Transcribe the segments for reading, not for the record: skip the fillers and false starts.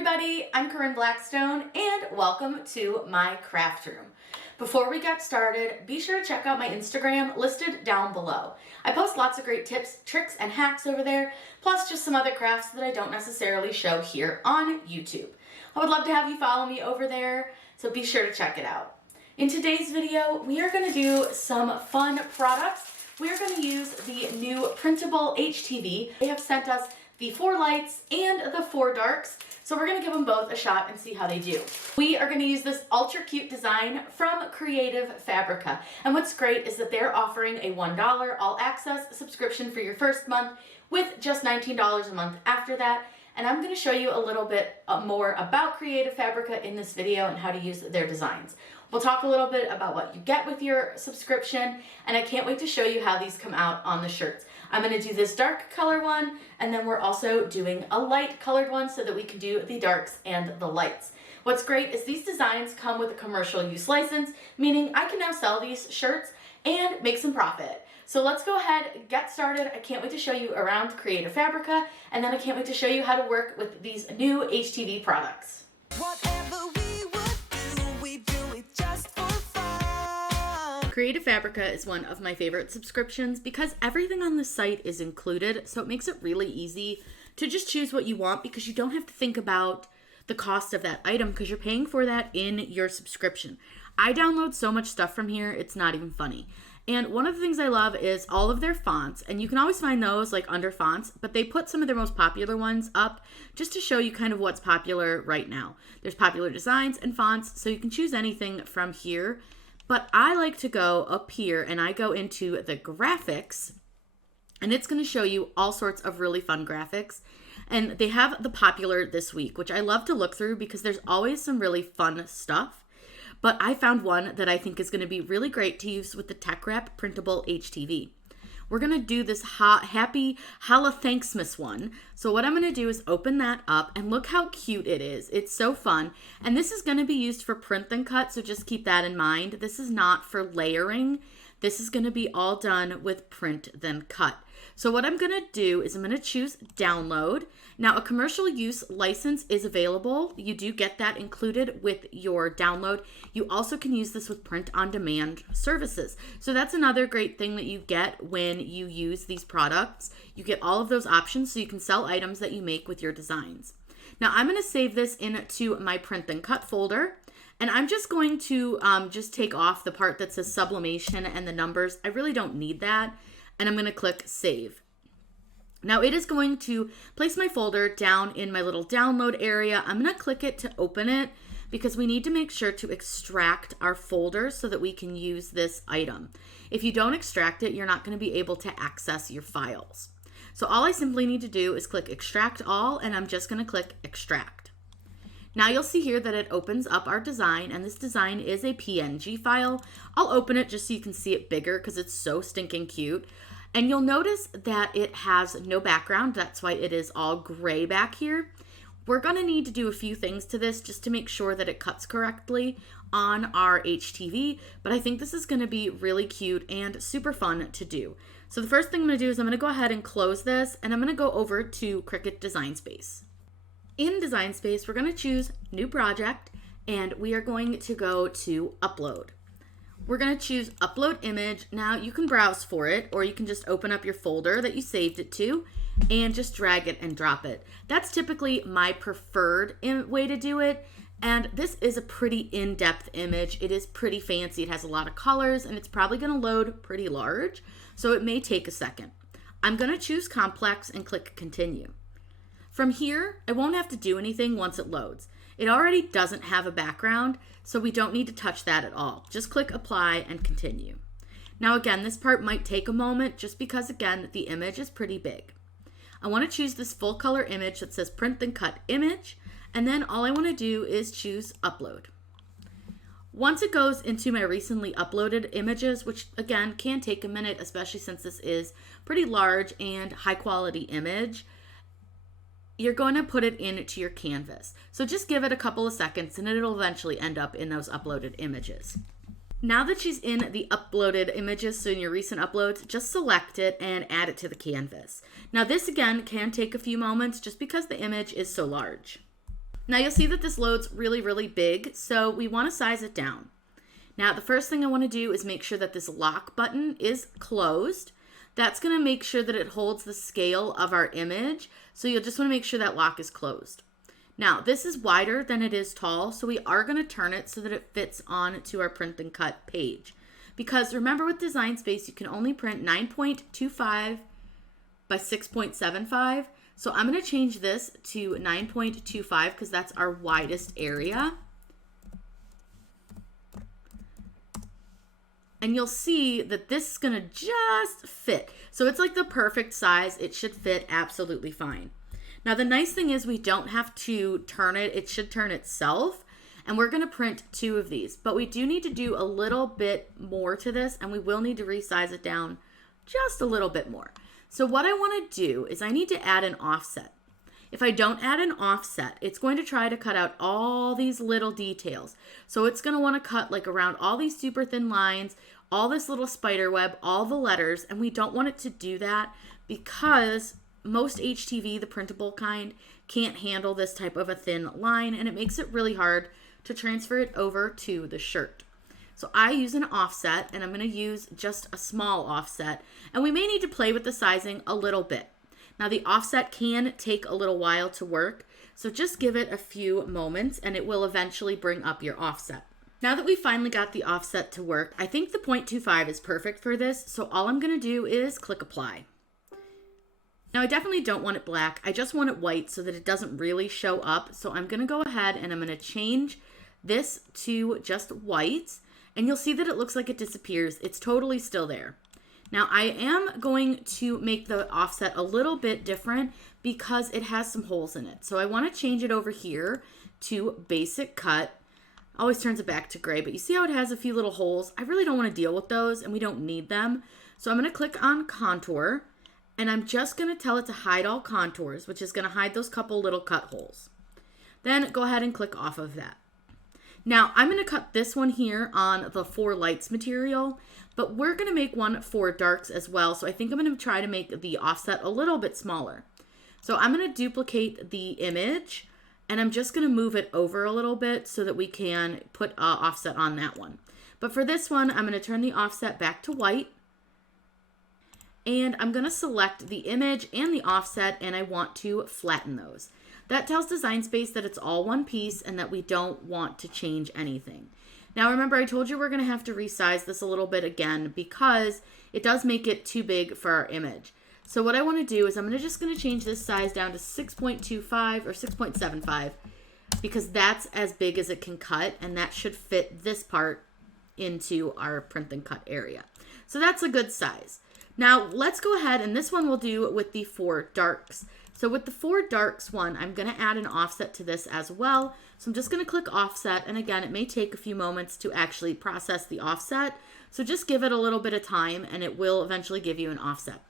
everybody, I'm Corinne Blackstone and welcome to my craft room. Before we get started, be sure to check out my Instagram listed down below. I post lots of great tips, tricks, and hacks over there, plus just some other crafts that I don't necessarily show here on YouTube. I would love to have you follow me over there, so be sure to check it out. In today's video, we are going to do some fun products. We are going to use the new Printable HTV. They have sent us the 4 lights and the 4 darks, so we're going to give them both a shot and see how they do. We are going to use this ultra cute design from Creative Fabrica, and what's great is that they're offering a $1 all access subscription for your first month with just $19 a month after that. And I'm going to show you a little bit more about Creative Fabrica in this video and how to use their designs. We'll talk a little bit about what you get with your subscription, and I can't wait to show you how these come out on the shirts. I'm going to do this dark color one, and then we're also doing a light colored one so that we can do the darks and the lights. What's great is these designs come with a commercial use license, meaning I can now sell these shirts and make some profit. So let's go ahead, get started. I can't wait to show you around Creative Fabrica, and then I can't wait to show you how to work with these new HTV products. Whatever we would do, we do it just for fun. Creative Fabrica is one of my favorite subscriptions because everything on the site is included, so it makes it really easy to just choose what you want because you don't have to think about the cost of that item because you're paying for that in your subscription. I download so much stuff from here, it's not even funny. And one of the things I love is all of their fonts, and you can always find those like under fonts, but they put some of their most popular ones up just to show you kind of what's popular right now. There's popular designs and fonts, so you can choose anything from here, but I like to go up here and I go into the graphics, and it's going to show you all sorts of really fun graphics. And they have the popular this week, which I love to look through because there's always some really fun stuff. But I found one that I think is going to be really great to use with the Teckwrap Printable HTV. We're going to do this happy Thanksmas one. So what I'm going to do is open that up and look how cute it is. It's so fun. And this is going to be used for print and cut, so just keep that in mind. This is not for layering. This is going to be all done with print then cut. So what I'm going to do is I'm going to choose download. Now a commercial use license is available. You do get that included with your download. You also can use this with print on demand services. So that's another great thing that you get when you use these products. You get all of those options so you can sell items that you make with your designs. Now I'm going to save this into my print and cut folder. And I'm just going to just take off the part that says sublimation and the numbers. I really don't need that. And I'm going to click save. Now it is going to place my folder down in my little download area. I'm going to click it to open it because we need to make sure to extract our folder so that we can use this item. If you don't extract it, you're not going to be able to access your files. So all I simply need to do is click extract all, and I'm just going to click extract. Now you'll see here that it opens up our design, and this design is a PNG file. I'll open it just so you can see it bigger because it's so stinking cute. And you'll notice that it has no background. That's why it is all gray back here. We're going to need to do a few things to this just to make sure that it cuts correctly on our HTV, but I think this is going to be really cute and super fun to do. So the first thing I'm going to do is I'm going to go ahead and close this, and I'm going to go over to CRICUT Design Space. In Design Space, we're going to choose New Project, and we are going to go to Upload. We're going to choose Upload Image. Now you can browse for it, or you can just open up your folder that you saved it to and just drag it and drop it. That's typically my preferred way to do it. And this is a pretty in-depth image. It is pretty fancy. It has a lot of colors, and it's probably going to load pretty large, so it may take a second. I'm going to choose Complex and click Continue. From here, I won't have to do anything once it loads. It already doesn't have a background, so we don't need to touch that at all. Just click Apply and Continue. Now again, this part might take a moment just because, again, the image is pretty big. I want to choose this full color image that says Print and Cut Image, and then all I want to do is choose Upload. Once it goes into my recently uploaded images, which again can take a minute, especially since this is pretty large and high quality image, you're going to put it into your canvas. So just give it a couple of seconds and it'll eventually end up in those uploaded images. Now that she's in the uploaded images, so in your recent uploads, just select it and add it to the canvas. Now this again can take a few moments just because the image is so large. Now you'll see that this loads really, really big, so we want to size it down. Now the first thing I want to do is make sure that this lock button is closed. That's going to make sure that it holds the scale of our image, so you'll just want to make sure that lock is closed. Now this is wider than it is tall, so we are going to turn it so that it fits on to our print and cut page. Because remember, with Design Space you can only print 9.25 by 6.75. So I'm going to change this to 9.25 because that's our widest area. And you'll see that this is going to just fit. So it's like the perfect size. It should fit absolutely fine. Now the nice thing is we don't have to turn it. It should turn itself. And we're going to print 2 of these. But we do need to do a little bit more to this, and we will need to resize it down just a little bit more. So what I want to do is I need to add an offset. If I don't add an offset, it's going to try to cut out all these little details. So it's going to want to cut like around all these super thin lines, all this little spider web, all the letters, and we don't want it to do that because most HTV, the printable kind, can't handle this type of a thin line, and it makes it really hard to transfer it over to the shirt. So I use an offset, and I'm going to use just a small offset, and we may need to play with the sizing a little bit. Now the offset can take a little while to work, so just give it a few moments and it will eventually bring up your offset. Now that we finally got the offset to work, I think the 0.25 is perfect for this, so all I'm going to do is click apply. Now I definitely don't want it black, I just want it white so that it doesn't really show up, so I'm going to go ahead and I'm going to change this to just white. And you'll see that it looks like it disappears. It's totally still there. Now I am going to make the offset a little bit different because it has some holes in it. So I want to change it over here to basic cut. Always turns it back to gray, but you see how it has a few little holes? I really don't want to deal with those and we don't need them. So I'm going to click on contour and I'm just going to tell it to hide all contours, which is going to hide those couple little cut holes. Then go ahead and click off of that. Now, I'm going to cut this one here on the 4 lights material, but we're going to make one for darks as well. So I think I'm going to try to make the offset a little bit smaller. So I'm going to duplicate the image and I'm just going to move it over a little bit so that we can put offset on that one. But for this one, I'm going to turn the offset back to white. And I'm going to select the image and the offset and I want to flatten those. That tells Design Space that it's all one piece and that we don't want to change anything. Now remember, I told you we're going to have to resize this a little bit again because it does make it too big for our image. So what I want to do is I'm just going to change this size down to 6.25 or 6.75 because that's as big as it can cut and that should fit this part into our print and cut area. So that's a good size. Now let's go ahead and this one we'll do with the 4 darks. So with the 4 darks one, I'm going to add an offset to this as well. So I'm just going to click offset. And again, it may take a few moments to actually process the offset. So just give it a little bit of time and it will eventually give you an offset.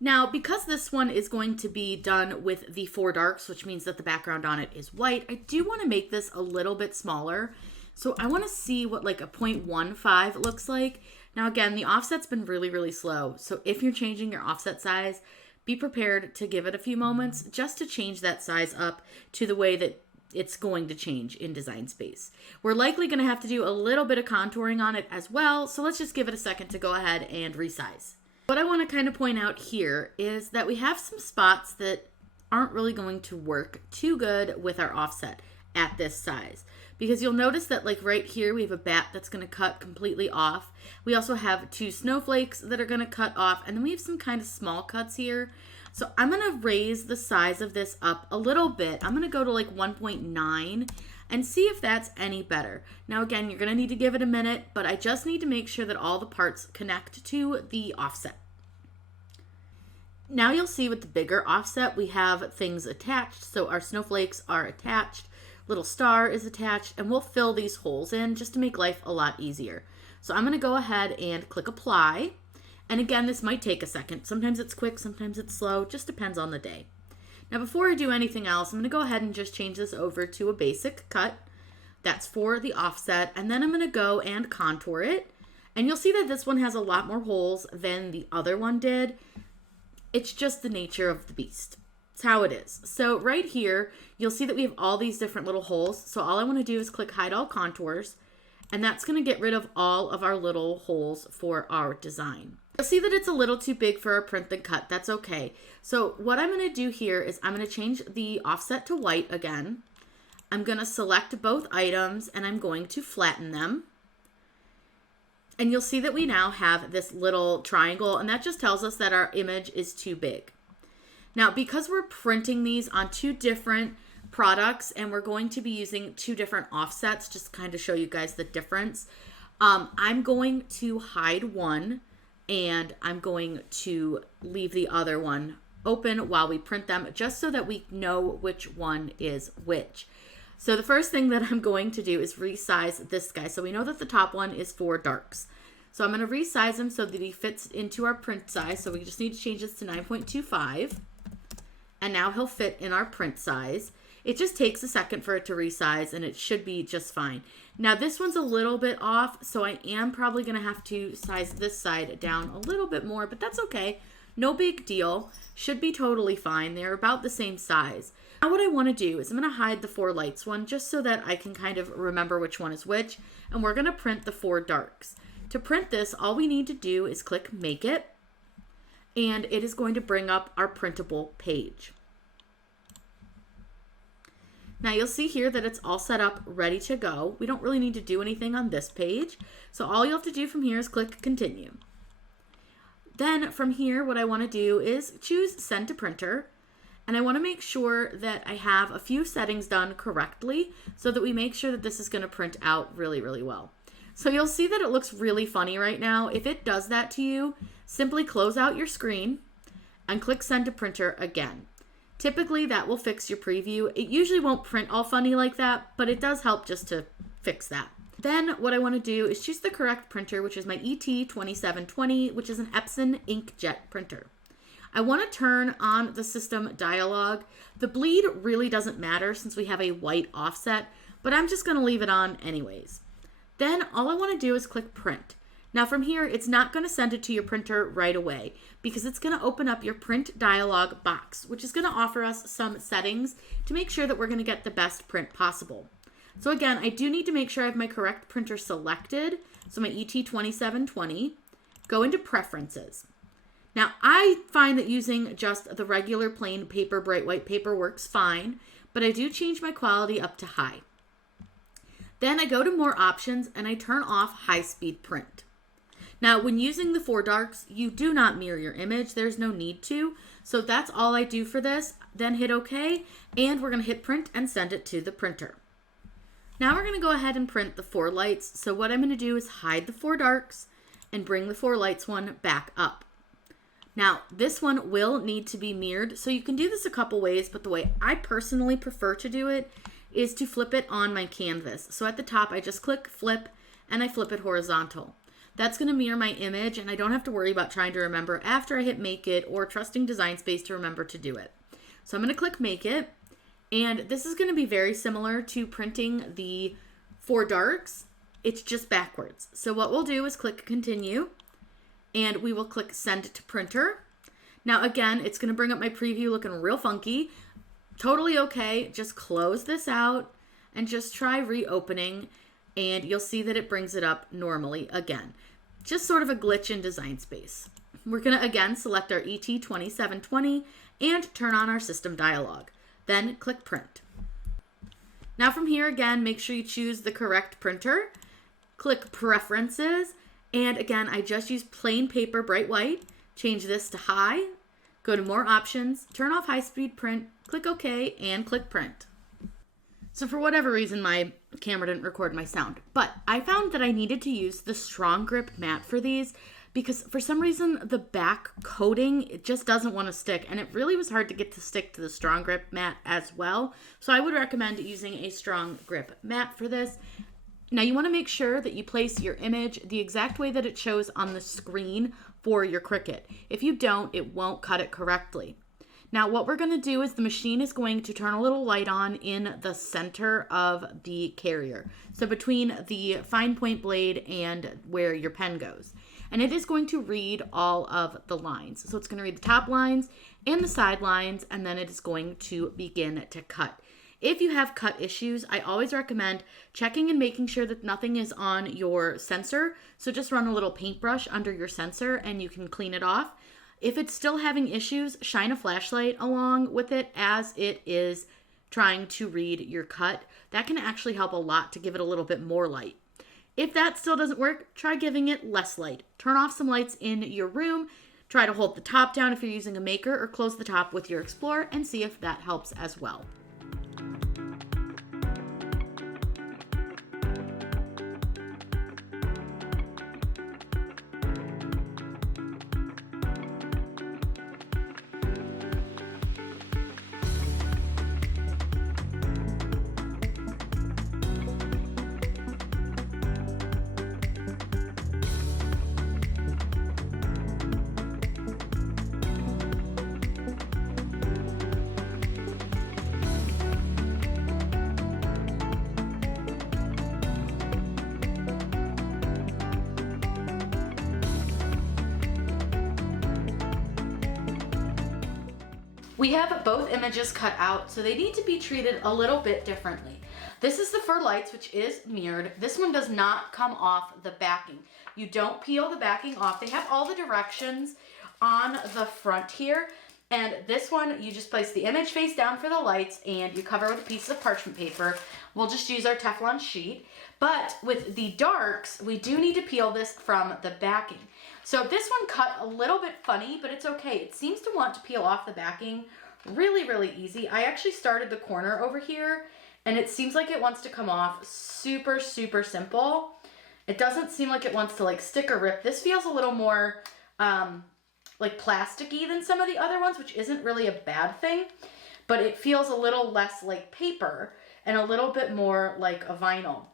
Now, because this one is going to be done with the 4 darks, which means that the background on it is white, I do want to make this a little bit smaller. So I want to see what like a 0.15 looks like. Now again, the offset's been really, really slow. So if you're changing your offset size, be prepared to give it a few moments just to change that size up to the way that it's going to change in Design Space. We're likely going to have to do a little bit of contouring on it as well, so let's just give it a second to go ahead and resize. What I want to kind of point out here is that we have some spots that aren't really going to work too good with our offset at this size. Because you'll notice that like right here we have a bat that's going to cut completely off. We also have 2 snowflakes that are going to cut off, and then we have some kind of small cuts here. So I'm going to raise the size of this up a little bit. I'm going to go to like 1.9 and see if that's any better. Now again, you're going to need to give it a minute, but I just need to make sure that all the parts connect to the offset. Now you'll see with the bigger offset we have things attached. So our snowflakes are attached. Little star is attached, and we'll fill these holes in just to make life a lot easier. So I'm going to go ahead and click apply. And again, this might take a second. Sometimes it's quick, sometimes it's slow, just depends on the day. Now before I do anything else, I'm going to go ahead and just change this over to a basic cut. That's for the offset, and then I'm going to go and contour it. And you'll see that this one has a lot more holes than the other one did. It's just the nature of the beast. That's how it is. So right here, you'll see that we have all these different little holes. So all I want to do is click hide all contours, and that's going to get rid of all of our little holes for our design. You'll see that it's a little too big for our print and cut. That's okay. So what I'm going to do here is I'm going to change the offset to white again. I'm going to select both items and I'm going to flatten them. And you'll see that we now have this little triangle, and that just tells us that our image is too big. Now, because we're printing these on two different products and we're going to be using two different offsets, just kind of show you guys the difference, I'm going to hide one and I'm going to leave the other one open while we print them, just so that we know which one is which. So the first thing that I'm going to do is resize this guy. So we know that the top one is for darks. So I'm going to resize him so that he fits into our print size. So we just need to change this to 9.25. And now he'll fit in our print size. It just takes a second for it to resize, and it should be just fine. Now this one's a little bit off, so I am probably going to have to size this side down a little bit more, but that's okay. No big deal. Should be totally fine. They're about the same size. Now what I want to do is I'm going to hide the 4 lights one just so that I can kind of remember which one is which. And we're going to print the 4 darks. To print this, all we need to do is click Make It. And it is going to bring up our printable page. Now you'll see here that it's all set up, ready to go. We don't really need to do anything on this page. So all you have to do from here is click Continue. Then from here, what I want to do is choose Send to Printer. And I want to make sure that I have a few settings done correctly so that we make sure that this is going to print out really, really well. So you'll see that it looks really funny right now. If it does that to you, simply close out your screen and click Send to Printer again. Typically that will fix your preview. It usually won't print all funny like that, but it does help just to fix that. Then what I want to do is choose the correct printer, which is my ET2720, which is an Epson inkjet printer. I want to turn on the system dialog. The bleed really doesn't matter since we have a white offset, but I'm just going to leave it on anyways. Then all I want to do is click Print. Now from here, it's not going to send it to your printer right away because it's going to open up your print dialog box, which is going to offer us some settings to make sure that we're going to get the best print possible. So again, I do need to make sure I have my correct printer selected. So my ET2720, go into Preferences. Now, I find that using just the regular plain paper, bright white paper works fine, but I do change my quality up to high. Then I go to More Options and I turn off High Speed Print. Now, when using the 4 darks, you do not mirror your image. There's no need to. So that's all I do for this. Then hit OK, and we're going to hit Print and send it to the printer. Now we're going to go ahead and print the 4 lights. So what I'm going to do is hide the 4 darks and bring the 4 lights one back up. Now, this one will need to be mirrored, so you can do this a couple ways, but the way I personally prefer to do it is to flip it on my canvas. So at the top, I just click Flip, and I flip it horizontal. That's going to mirror my image, and I don't have to worry about trying to remember after I hit Make It or trusting Design Space to remember to do it. So I'm going to click Make It, and this is going to be very similar to printing the 4 darks. It's just backwards. So what we'll do is click Continue. And we will click Send to Printer. Now again, it's going to bring up my preview looking real funky. Totally okay. Just close this out and just try reopening, and you'll see that it brings it up normally again. Just sort of a glitch in Design Space. We're going to again select our ET2720 and turn on our system dialog. Then click Print. Now from here again, make sure you choose the correct printer. Click Preferences. And again, I just use plain paper, bright white. Change this to high. Go to More Options. Turn off High Speed Print. Click OK and click Print. So for whatever reason, my camera didn't record my sound. But I found that I needed to use the Strong Grip mat for these because for some reason the back coating, it just doesn't want to stick. And it really was hard to get to stick to the Strong Grip mat as well. So I would recommend using a Strong Grip mat for this. Now you want to make sure that you place your image the exact way that it shows on the screen for your CRICUT. If you don't, it won't cut it correctly. Now what we're going to do is the machine is going to turn a little light on in the center of the carrier. So between the fine point blade and where your pen goes. And it is going to read all of the lines. So it's going to read the top lines and the sidelines, and then it is going to begin to cut. If you have cut issues, I always recommend checking and making sure that nothing is on your sensor. So just run a little paintbrush under your sensor and you can clean it off. If it's still having issues, shine a flashlight along with it as it is trying to read your cut. That can actually help a lot to give it a little bit more light. If that still doesn't work, try giving it less light. Turn off some lights in your room. Try to hold the top down if you're using a maker, or close the top with your Explorer and see if that helps as well. We have both images cut out, so they need to be treated a little bit differently. This is the for lights, which is mirrored. This one does not come off the backing. You don't peel the backing off. They have all the directions on the front here. And this one, you just place the image face down for the lights and you cover with a piece of parchment paper. We'll just use our Teflon sheet. But with the darks, we do need to peel this from the backing. So this one cut a little bit funny, but it's okay. It seems to want to peel off the backing really, really easy. I actually started the corner over here and it seems like it wants to come off super, super simple. It doesn't seem like it wants to like stick or rip. This feels a little more like plasticky than some of the other ones, which isn't really a bad thing, but it feels a little less like paper and a little bit more like a vinyl.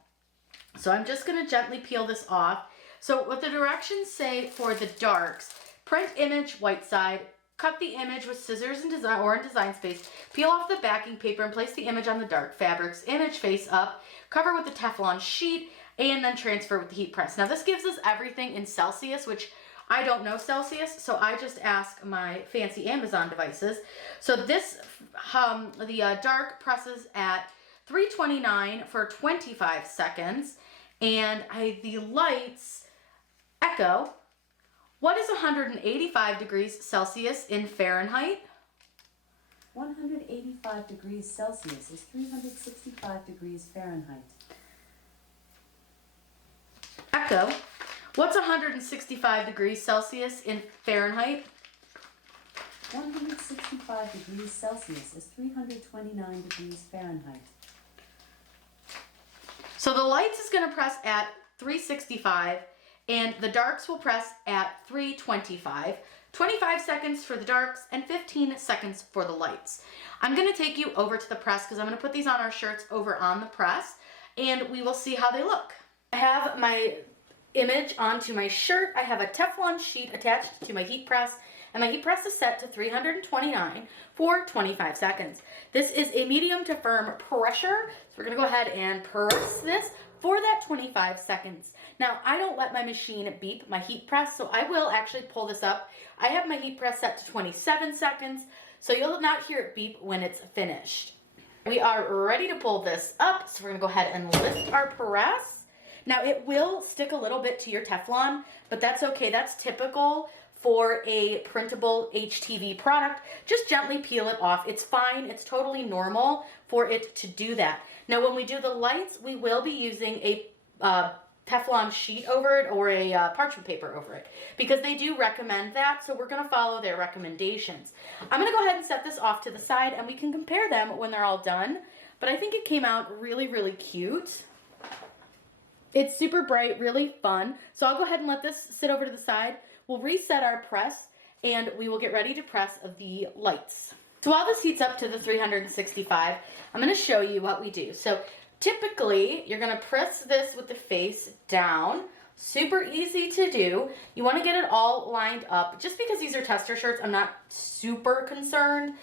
So I'm just gonna gently peel this off. So what the directions say for the darks: print image white side, cut the image with scissors in design space, peel off the backing paper and place the image on the dark fabrics, image face up, cover with the Teflon sheet, and then transfer with the heat press. Now this gives us everything in Celsius, which I don't know Celsius, so I just ask my fancy Amazon devices. So this, the dark presses at 329 for 25 seconds, and the lights echo. What is 185 degrees Celsius in Fahrenheit? 185 degrees Celsius is 365 degrees Fahrenheit. Echo. What's 165 degrees Celsius in Fahrenheit? 165 degrees Celsius is 329 degrees Fahrenheit. So the lights is going to press at 365 and the darks will press at 325. 25 seconds for the darks and 15 seconds for the lights. I'm going to take you over to the press because I'm going to put these on our shirts over on the press and we will see how they look. I have my image onto my shirt. I have a Teflon sheet attached to my heat press, and my heat press is set to 329 for 25 seconds. This is a medium to firm pressure, so we're gonna go ahead and press this for that 25 seconds. Now, I don't let my machine beep my heat press, so I will actually pull this up. I have my heat press set to 27 seconds, so you'll not hear it beep when it's finished. We are ready to pull this up, so we're gonna go ahead and lift our press. Now it will stick a little bit to your Teflon, but that's okay. That's typical for a printable HTV product. Just gently peel it off. It's fine. It's totally normal for it to do that. Now when we do the lights, we will be using a Teflon sheet over it or a parchment paper over it because they do recommend that, so we're going to follow their recommendations. I'm going to go ahead and set this off to the side and we can compare them when they're all done, but I think it came out really, really cute. It's super bright, really fun. So I'll go ahead and let this sit over to the side. We'll reset our press and we will get ready to press the lights. So while this heats up to the 365, I'm going to show you what we do. So typically, you're going to press this with the face down. Super easy to do. You want to get it all lined up. Just because these are tester shirts, I'm not super concerned,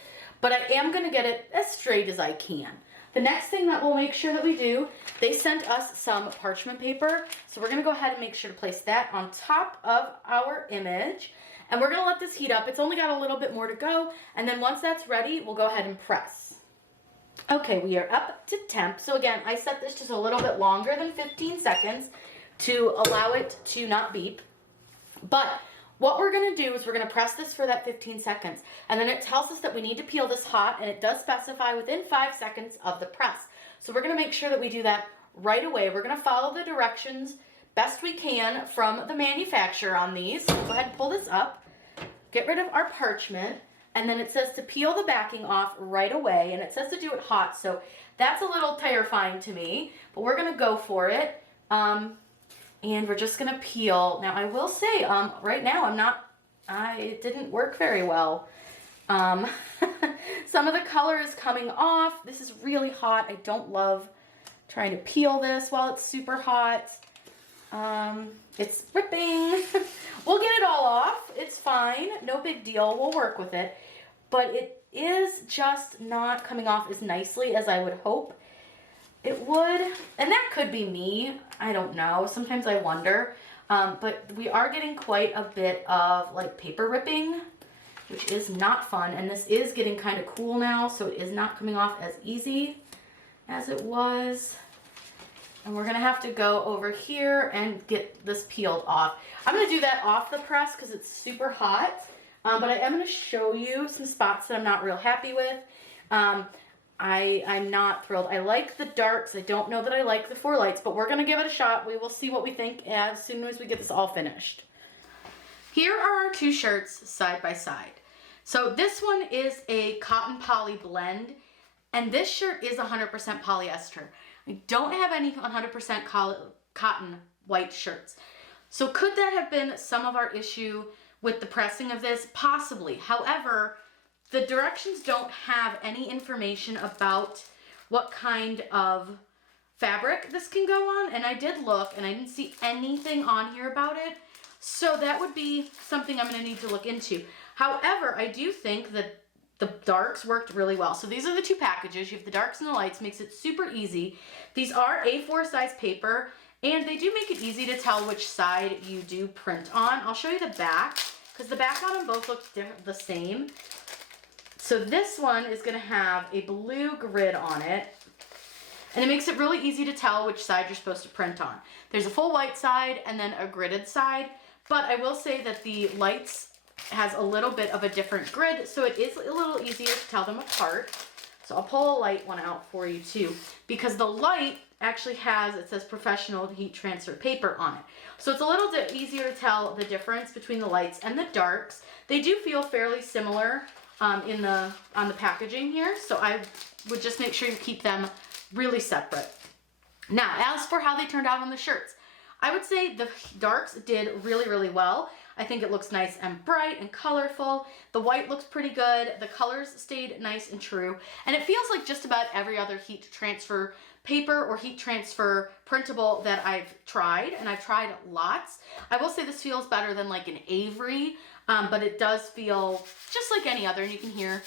but I am going to get it as straight as I can. The next thing that we'll make sure that we do, they sent us some parchment paper, so we're going to go ahead and make sure to place that on top of our image. And we're gonna let this heat up. It's only got a little bit more to go. And then once that's ready, we'll go ahead and press. Okay, we are up to temp. So again, I set this just a little bit longer than 15 seconds to allow it to not beep. But what we're gonna do is we're gonna press this for that 15 seconds. And then it tells us that we need to peel this hot, and it does specify within 5 seconds of the press. So we're gonna make sure that we do that right away. We're gonna follow the directions best we can from the manufacturer on these. So go ahead and pull this up, get rid of our parchment, and then it says to peel the backing off right away, and it says to do it hot. So that's a little terrifying to me, but we're gonna go for it. And we're just gonna peel. Now I will say, right now it didn't work very well. Some of the color is coming off. This is really hot. I don't love trying to peel this while it's super hot. It's ripping. We'll get it all off. It's fine. No big deal. We'll work with it. But it is just not coming off as nicely as I would hope it would. And that could be me. I don't know. Sometimes I wonder. But we are getting quite a bit of like paper ripping, which is not fun. And this is getting kind of cool now, so it is not coming off as easy as it was. And we're gonna have to go over here and get this peeled off. I'm gonna do that off the press because it's super hot. But I am gonna show you some spots that I'm not real happy with. I'm not thrilled. I like the darks. I don't know that I like the 4 lights, but we're gonna give it a shot. We will see what we think as soon as we get this all finished. Here are our 2 shirts side by side. So this one is a cotton poly blend, and this shirt is 100% polyester. I don't have any 100% cotton white shirts. So could that have been some of our issue with the pressing of this? Possibly. However, the directions don't have any information about what kind of fabric this can go on, and I did look and I didn't see anything on here about it. So that would be something I'm gonna need to look into. However, I do think that the darks worked really well. So these are the 2 packages. You have the darks and the lights, makes it super easy. These are A4 size paper, and they do make it easy to tell which side you do print on. I'll show you the back, because the back on them both look the same. So this one is gonna have a blue grid on it, and it makes it really easy to tell which side you're supposed to print on. There's a full white side and then a gridded side, but I will say that the lights has a little bit of a different grid, so it is a little easier to tell them apart. So I'll pull a light one out for you too, because the light actually has, it says professional heat transfer paper on it. So it's a little bit easier to tell the difference between the lights and the darks. They do feel fairly similar on the packaging here, so I would just make sure you keep them really separate. Now, as for how they turned out on the shirts, I would say the darks did really, really well. I think it looks nice and bright and colorful. The white looks pretty good. The colors stayed nice and true. And it feels like just about every other heat transfer paper or heat transfer printable that I've tried, and I've tried lots. I will say this feels better than like an Avery, but it does feel just like any other, and you can hear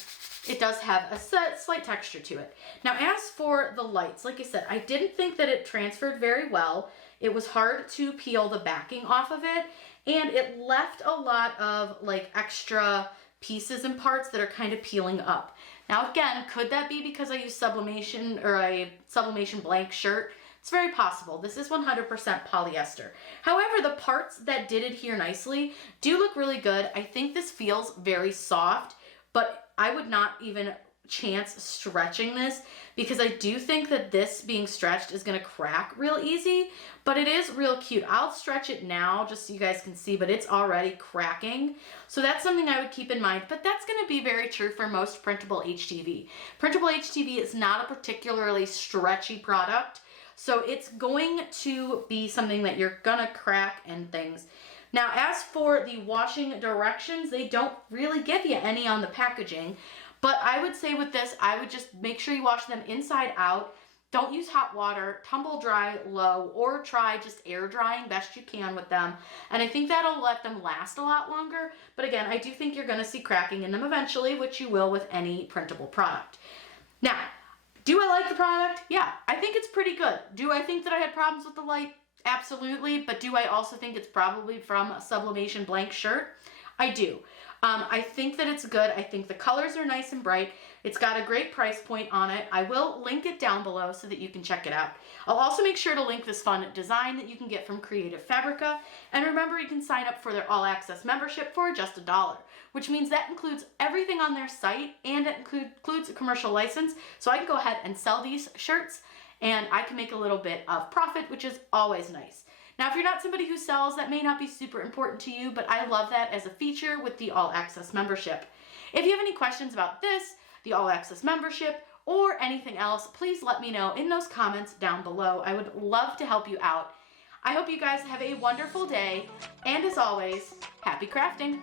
it does have a slight texture to it. Now, as for the lights, like I said, I didn't think that it transferred very well. It was hard to peel the backing off of it, and it left a lot of like extra pieces and parts that are kind of peeling up. Now again, could that be because I use sublimation or a sublimation blank shirt? It's very possible. This is 100% polyester. However, the parts that did adhere nicely do look really good. I think this feels very soft, but I would not even chance stretching this, because I do think that this being stretched is going to crack real easy, but it is real cute. I'll stretch it now just so you guys can see, but it's already cracking. So that's something I would keep in mind, but that's going to be very true for most printable HTV. Printable HTV is not a particularly stretchy product, so it's going to be something that you're going to crack and things. Now, as for the washing directions, they don't really give you any on the packaging. But I would say with this, I would just make sure you wash them inside out. Don't use hot water, tumble dry low, or try just air drying best you can with them. And I think that'll let them last a lot longer. But again, I do think you're gonna see cracking in them eventually, which you will with any printable product. Now, do I like the product? Yeah, I think it's pretty good. Do I think that I had problems with the light? Absolutely. But do I also think it's probably from a sublimation blank shirt? I do. I think that it's good. I think the colors are nice and bright. It's got a great price point on it. I will link it down below so that you can check it out. I'll also make sure to link this fun design that you can get from Creative Fabrica. And remember, you can sign up for their all access membership for just $1, which means that includes everything on their site and it includes a commercial license. So I can go ahead and sell these shirts and I can make a little bit of profit, which is always nice. Now, if you're not somebody who sells, that may not be super important to you, but I love that as a feature with the All Access membership. If you have any questions about this, the All Access membership, or anything else, please let me know in those comments down below. I would love to help you out. I hope you guys have a wonderful day, and as always, happy crafting!